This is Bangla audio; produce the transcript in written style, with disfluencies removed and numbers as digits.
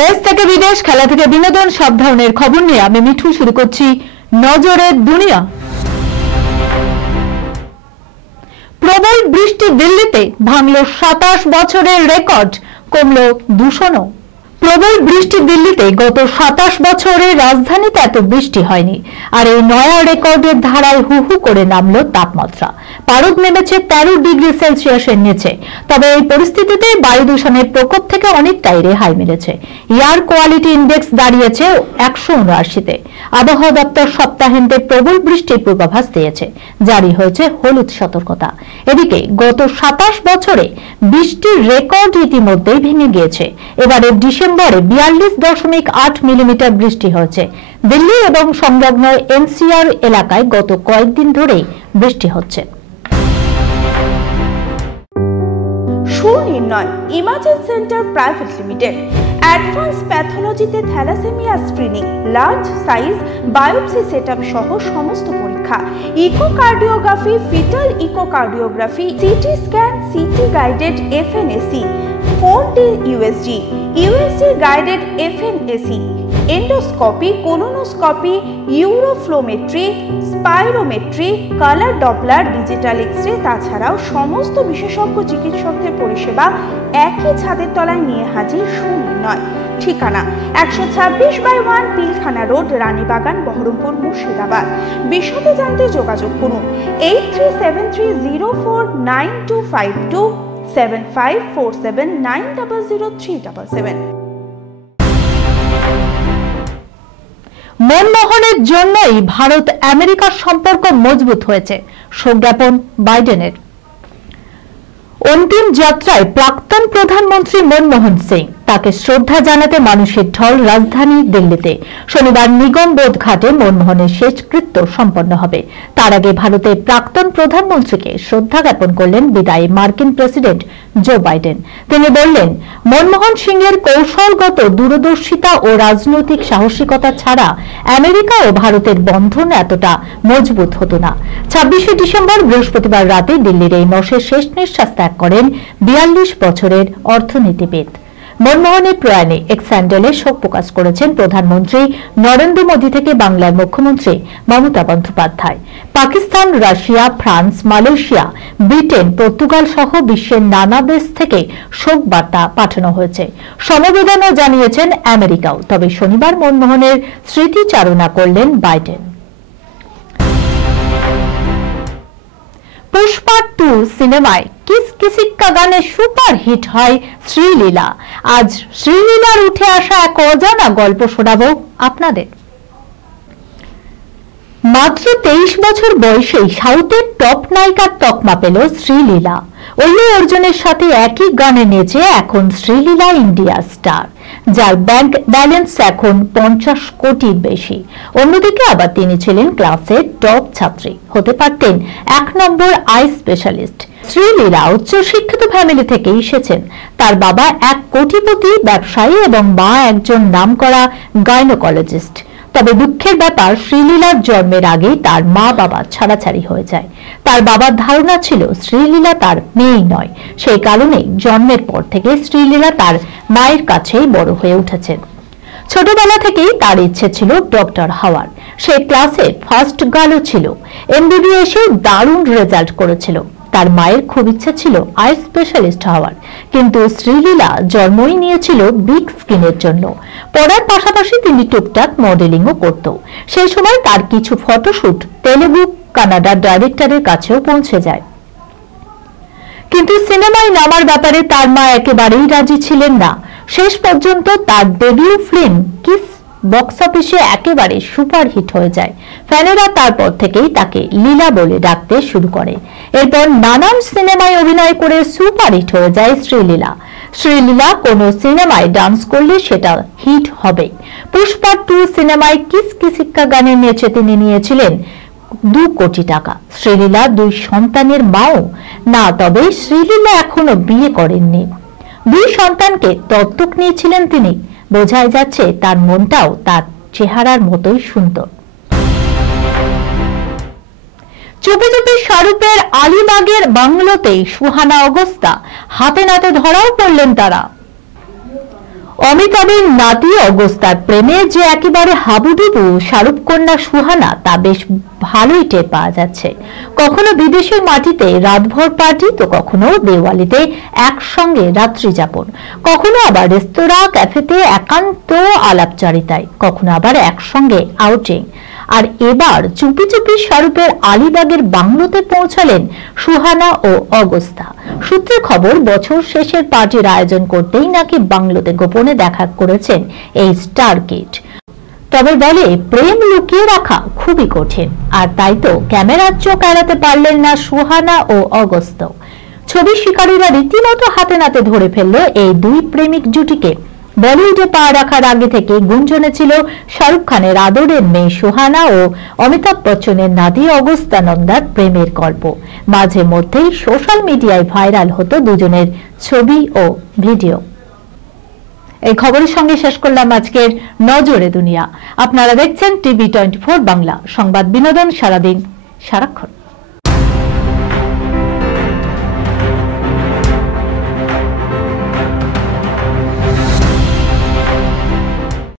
দেশ থেকে বিদেশ, খেলা থেকে বিনোদন, সব ধরনের খবর নিয়ে আমি মিঠু শুরু করছি নজরের দুনিয়া। প্রবল বৃষ্টি দিল্লিতে, ভাঙল 27 বছরের রেকর্ড, কমল দূষণও। প্রবল বৃষ্টি দিল্লিতে, গত 27 বছরে রাজধানীতে এত বৃষ্টি হয়নি। আর এই নয়া রেকর্ডের ধারায় হু হু করে নামল তাপমাত্রা, পারদ নেমেছে 13 ডিগ্রি সেলসিয়াসের নিচে। তবে এই পরিস্থিতিতে বায়ু দূষণের প্রকোপ থেকে অনেকটাই রেহাই মিলেছে। এয়ার কোয়ালিটি ইন্ডেক্স দাঁড়িয়েছে 179-তে। আবহাওয়া দপ্তর সপ্তাহান্তে প্রবল বৃষ্টির পূর্বাভাস দিয়েছে, জারি হয়েছে হলুদ সতর্কতা। এদিকে গত 27 বছরে বৃষ্টির রেকর্ড ইতিমধ্যেই ভেঙে গিয়েছে। এবারে ডিসেম্বরে 42.8 মিলিমিটার বৃষ্টি হয়েছে। দিল্লি এবং সংলগ্ন এনসিআর এলাকায় গত কয়েকদিন ধরেই বৃষ্টি হচ্ছে। Sunirnoy imaging centre private limited advance প্যাথোলজিতে thalassemia screening, large size biopsy setup সহ সমস্ত পরীক্ষা, echocardiography, fetal echocardiography, CT scan, CT guided FNAC, 4D USG, USG guided FNAC, endoscopy, colonoscopy, uroflowmetry, spirometry, colour Doppler, digital X-ray, তাছাড়াও সমস্ত বিশেষজ্ঞ চিকিৎসকদের পরিষেবা একই ছাদের তলায় নিয়ে হাজির সুনির্ণয়। ঠিকানা 126/1 পিলখানা রোড, রানীবাগান, বহরমপুর, মুর্শিদাবাদ। বিশদে জানতে যোগাযোগ করুন 8373049252 7547900377। মনমোহনের জন্যই ভারত আমেরিকার সম্পর্ক মজবুত হয়েছে, শোকজ্ঞাপন বাইডেনের। অন্তিম যাত্রায় প্রাক্তন প্রধানমন্ত্রী মনমোহন সিং, তাকে শ্রদ্ধা জানাতে মানুষের ঢল রাজধানী দিল্লিতে। শনিবার নিগমবোধ ঘাটে মনমোহনের শেষকৃত্য সম্পন্ন হবে। তার আগে ভারতের প্রাক্তন প্রধানমন্ত্রীকে শ্রদ্ধা জ্ঞাপন করলেন বিদায়ী মার্কিন প্রেসিডেন্ট জো বাইডেন। তিনি বললেন, মনমোহন সিংয়ের কৌশলগত দূরদর্শিতা ও রাজনৈতিক সাহসিকতা ছাড়া আমেরিকা ও ভারতের বন্ধন এতটা মজবুত হতো না। 26শে ডিসেম্বর বৃহস্পতিবার রাতে দিল্লির এই নশের শেষ নিঃশ্বাস ত্যাগ করেন 42 বছরের অর্থনীতিবিদ। মনমোহনের প্রয়াণে এক্স হ্যান্ডেলে শোক প্রকাশ করেছেন প্রধানমন্ত্রী নরেন্দ্র মোদী থেকে বাংলার মুখ্যমন্ত্রী Mamata Bandyopadhyay. Pakistan, Russia, France, Malaysia, Britain, Portugal সহ বিশ্বের নানা দেশ থেকে শোক বার্তা পাঠানো হয়েছে। সমবেদনা জানিয়েছেন আমেরিকাও। তবে শনিবার মনমোহনের স্মৃতিচারণা করলেন বাইডেন। পুষ্পা 2 সিনেমায় কিস কিসিক্কা গানে সুপার হিট হয় শ্রীলীলা। আজ শ্রীলীলার উঠে আসা এক অজানা গল্প শোনাবো আপনাদের। মাত্র 23 বছর বয়সেই সাউথের টপ নায়িকার তকমা পেল শ্রীলীলা। অল্লু অর্জুনের সাথে একই গানে নেচে এখন শ্রীলীলা ইন্ডিয়া স্টার, যার ব্যাংক ব্যালেন্স এখন 50 কোটির বেশি। অন্যদিকে আবার তিনি ছিলেন ক্লাসের টপ ছাত্রী, হতে পারতেন 1 নম্বর আই স্পেশালিস্ট। শ্রীলীলা উচ্চশিক্ষিত ফ্যামিলি থেকে এসেছেন। তার বাবা এক কোটিপতি ব্যবসায়ী এবং মা একজন নামকরা গাইনোকোলজিস্ট। তবে দুঃখের ব্যাপার, শ্রীলীলার জন্মের আগেই তার মা বাবা ছাড়াছাড়ি হয়ে যায়। তার বাবার ধারণা ছিল শ্রীলীলা তার মেয়েই নয়। সেই কারণেই জন্মের পর থেকে শ্রীলীলা তার মায়ের কাছেই বড় হয়ে উঠেছেন। ছোটবেলা থেকেই তার ইচ্ছে ছিল ডক্টর হওয়ার। সে ক্লাসে ফার্স্ট গার্লও ছিল। এমবিবিএসে দারুণ রেজাল্ট করেছিল। তার মায়ের খুব ইচ্ছা ছিল আই স্পেশালিস্ট হওয়ার, কিন্তু শ্রীলীলা জন্মই নিয়েছিল বিগ স্ক্রিনের জন্য। পড়ার পাশাপাশি তিনি টুকটাক মডেলিংও করত। সেই সময় তার কিছু ফটোশুট তেলেগু কানাডার ডাইরেক্টরের কাছেও পৌঁছে যায়। কিন্তু সিনেমায় নামার ব্যাপারে তার মা একেবারেই রাজি ছিলেন না। শেষ পর্যন্ত তার ডেবিউ ফিল্ম কিস বক্স অফিসে একেবারে সুপার হিট হয়ে যায়। ফ্যানেরা তারপর থেকেই তাকে লীলা বলে ডাকতে শুরু করে। এরপর নানান সিনেমায় অভিনয় করে সুপার হিট হয়ে যায় শ্রীলীলা। শ্রীলীলা কোনো সিনেমায় ডান্স করলে সেটা হিট হবে। পুষ্পা 2 সিনেমায় কিস কিসিক্কা গানে নেচে তিনি নিয়েছিলেন 2 কোটি টাকা। শ্রীলীলা 2 সন্তানের মাও না, তবে শ্রীলীলা এখনো বিয়ে করেননি। 2 সন্তানকে দত্তক নিয়েছিলেন তিনি। বোঝাই যাচ্ছে তার মনটাও তার চেহারার মতোই সুন্দর। চুপি চুপি শাহরুখের আলিবাগের বাংলোতেই সুহানা অগস্তা, হাতে নাতে ধরাও পড়লেন তারা। অমিতাভের নাতি অগস্তার প্রেমে যে একেবারে হাবুডুবু শাহরুখ কন্যা সুহানা তা বেশ ভালোই টের পাওয়া যাচ্ছে। কখনো বিদেশের মাটিতে রাতভর পার্টি, তো কখনো দেওয়ালিতে একসঙ্গে রাত্রি যাপন, কখনো আবার রেস্তোরাঁ ক্যাফেতে একান্ত আলাপচারিতায়, কখনো আবার একসঙ্গে আউটিং। আর এবার চুপি চুপি শাহরুখের আলিবাগের বাংলোতে পৌঁছালেন সুহানা ও অগস্তা। সূত্রে খবর, বছর শেষের পার্টির আয়োজন করতেই নাকি বাংলোতে গোপনে দেখা করেছেন এই স্টার কিড। তবে বলে, প্রেম লুকিয়ে রাখা খুবই কঠিন, আর তাই তো ক্যামেরার চোখ এড়াতে পারলেন না সুহানা ও অগস্ত। ছবি শিকারীরা রীতিমতো হাতে নাতে ধরে ফেলল এই দুই প্রেমিক জুটিকে। বলিউডে পা রাখার আগে থেকে গুঞ্জনে ছিল শাহরুখ খানের আদরের মেয়ে সুহানা ও অমিতাভ বচ্চনের নাতি অগস্তানন্দার প্রেমের গল্প। মাঝে মধ্যেই সোশ্যাল মিডিয়ায় ভাইরাল হতো দুজনের ছবি ও ভিডিও। এই খবরের সঙ্গে শেষ করলাম আজকের নজরে দুনিয়া। আপনারা দেখছেন টিভি 24 বাংলা, সংবাদ বিনোদন সারাদিন সারাক্ষণ।